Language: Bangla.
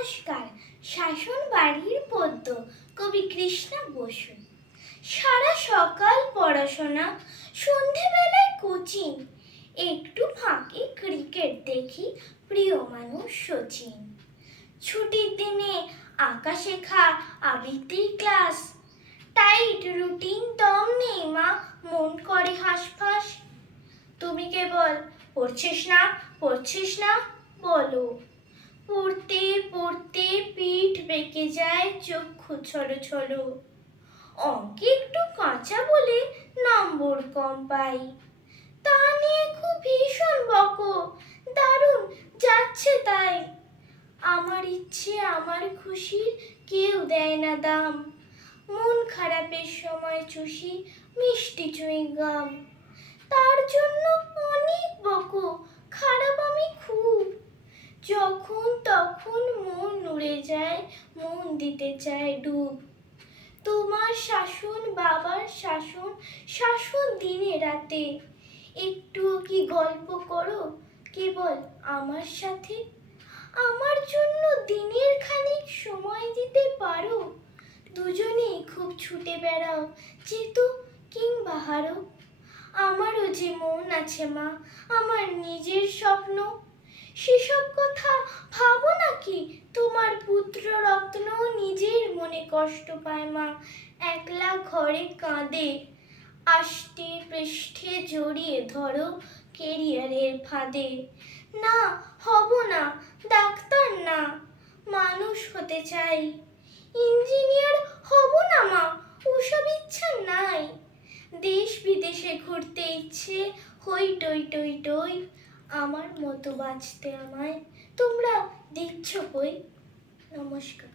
নমস্কার। শাসন বাড়ির পদ্য, কবি কৃষ্ণা বসু। সারা সকাল পড়াশোনা, সন্ধেবেলায় কোচিং, একটু ফাঁকে ক্রিকেট দেখি, প্রিয় মানুষ সচিন। ছুটির দিনে আঁকা শেখা, আবৃত্তির ক্লাস, টাইট রুটিন, দম নেই মা, মন করে হাঁসফাঁস। তুমি কেবল পড়ছিস না বলো, পড়তে পড়তে পিঠ বেঁকে যায়, চক্ষু ছলো ছলো। অঙ্কে একটু কাঁচা বলে নম্বর কম পাই, তা নিয়ে খুব ভীষণ বকো, দারুণ যাচ্ছে তাই। আমার ইচ্ছে আমার খুশির কেউ দেয় না দাম, মন খারাপের সময় চুষি মিষ্টি চুইংগাম। তার জন্য অনেক বকো, খারাপ আমি খুব, যখন তখন মন উড়ে যায়, মন দিতে চায় ডুব। তোমার শাসন, বাবার শাসন, শাসন দিনে রাতে, একটুও কি গল্প করো কেবল আমার সাথে? আমার জন্য দিনের খানিক সময় দিতে পারো? দুজনেই খুব ছুটে বেড়াও, যেতু কিংবা হারো। আমারও যে মন আছে মা, আমার নিজের স্বপ্ন, সেসব কথা ভাবো নাকি? তোমার পুত্র রত্ন নিজের মনে কষ্ট পায় মা, একলা ঘরে কাঁদে। আষ্টে পৃষ্ঠে জড়িয়ে ধরো কেরিয়ারের ফাঁদে। না, হব না, ডাক্তার না, মানুষ হতে চাই। ইঞ্জিনিয়ার হব না মা, ওসব ইচ্ছা নাই। দেশ বিদেশে ঘুরতে ইচ্ছে, হই টই টই টই। আমার মতো বাঁচতে আমায় তোমরা দিচ্ছ কই? নমস্কার।